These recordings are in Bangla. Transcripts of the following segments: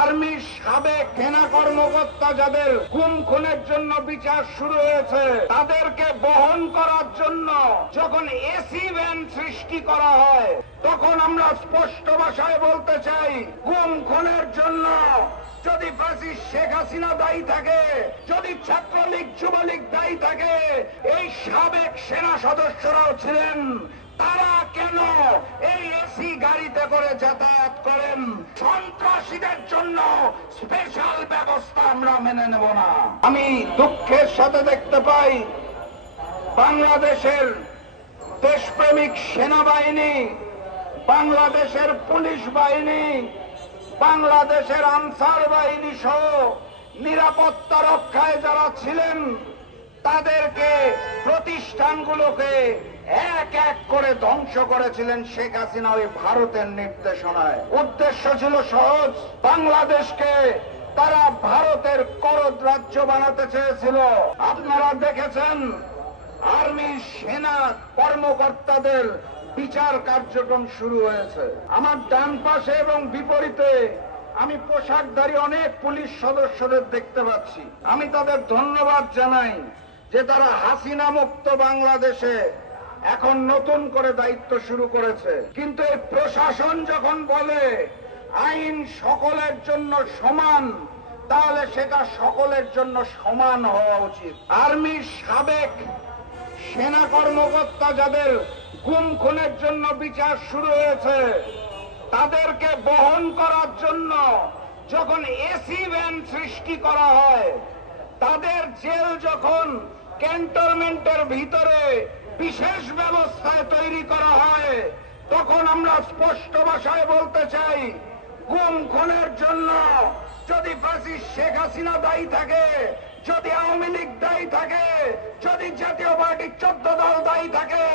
আর্মির সাবেক সেনা কর্মকর্তা যাদের গুম খুনের জন্য বিচার শুরু হয়েছে, তাদেরকে বহন করার জন্য যখন এসি ভ্যান সৃষ্টি করা হয়, তখন আমরা স্পষ্ট ভাষায় বলতে চাই, গুম খুনের জন্য যদি ফ্যাসিস্ট শেখ হাসিনা দায়ী থাকে, যদি ছাত্রলীগ যুবলীগ দায়ী থাকে, এই সাবেক সেনা সদস্যরাও ছিলেন, তারা কেন এই এসি গাড়িতে করে যাতায়াত করেন? সন্ত্রাসীদের জন্য স্পেশাল ব্যবস্থা আমরা মেনে নেব না। আমি দুঃখের সাথে দেখতে পাই, বাংলাদেশের দেশপ্রেমিক সেনাবাহিনী, বাংলাদেশের পুলিশ বাহিনী, বাংলাদেশের আনসার বাহিনী সহ নিরাপত্তা রক্ষায় যারা ছিলেন, তাদেরকে প্রতিষ্ঠানগুলোকে এক এক করে ধ্বংস করেছিলেন শেখ হাসিনা ওই ভারতের নির্দেশনায়। উদ্দেশ্য ছিল সহজ, বাংলাদেশকে তারা ভারতের করদ রাজ্য বানাতে চেয়েছিল। আপনারা দেখেছেন আর্মি সেনা কর্মকর্তাদের বিচার কার্যক্রম শুরু হয়েছে। আমার ডান পাশে এবং বিপরীতে আমি পোশাকধারী অনেক পুলিশ সদস্যদের দেখতে পাচ্ছি। আমি তাদের ধন্যবাদ জানাই যে তারা হাসিনা মুক্ত বাংলাদেশে এখন নতুন করে দায়িত্ব শুরু করেছে। কিন্তু এই প্রশাসন যখন বলে আইন সকলের জন্য সমান, তাহলে সেটা সকলের জন্য সমান হওয়া উচিত। আর্মির সাবেক সেনা কর্মকর্তা যাদের গুম খুনের জন্য বিচার শুরু হয়েছে, তাদেরকে বহন করার জন্য যখন এসি ভ্যান সৃষ্টি করা হয়, তাদের জেল যখন ক্যান্টনমেন্টের ভিতরে বিশেষ ব্যবস্থায় তৈরি করা হয়, তখন আমরা স্পষ্ট ভাষায় বলতে চাই, গুম খুনের জন্য যদি ফ্যাসিস্ট শেখ হাসিনা দায়ী থাকে, যদি আওয়ামী লীগ দায়ী থাকে, যদি জাতীয় পার্টির 14 দল দায়ী থাকে,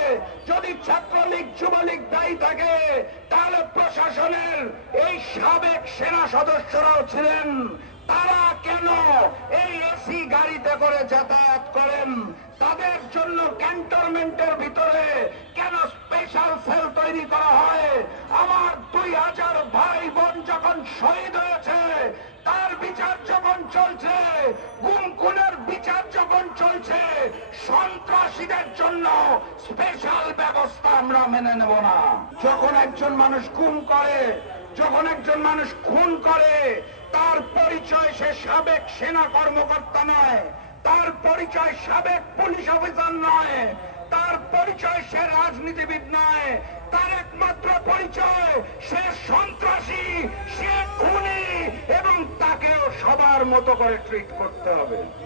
যদি ছাত্রলীগ যুবলীগ দায়ী থাকে, তাহলে প্রশাসনের এই সাবেক সেনা সদস্যরাও ছিলেন, তারা কেন এই এসি গাড়িতে করে যাতায়াত করেন? তাদের জন্য ক্যান্টনমেন্টের ভিতরে কেন স্পেশাল সেল তৈরি করা হয়? আমার 2000 ভাই বোন যখন শহীদ হয়েছে, তার বিচার যখন চলছে, গুম খুনের বিচার যখন চলছে, সন্ত্রাসীদের জন্য স্পেশাল ব্যবস্থা আমরা মেনে নেব না। যখন একজন মানুষ গুম করে, যখন একজন মানুষ খুন করে, তার পরিচয় সে সাবেক সেনা কর্মকর্তা নয়, তার পরিচয় সাবেক পুলিশ অফিসার নয়, তার পরিচয় সে রাজনীতিবিদ নয়, তার একমাত্র পরিচয় সে সন্ত্রাসী, সে খুনি, এবং তাকেও সবার মতো করে ট্রিট করতে হবে।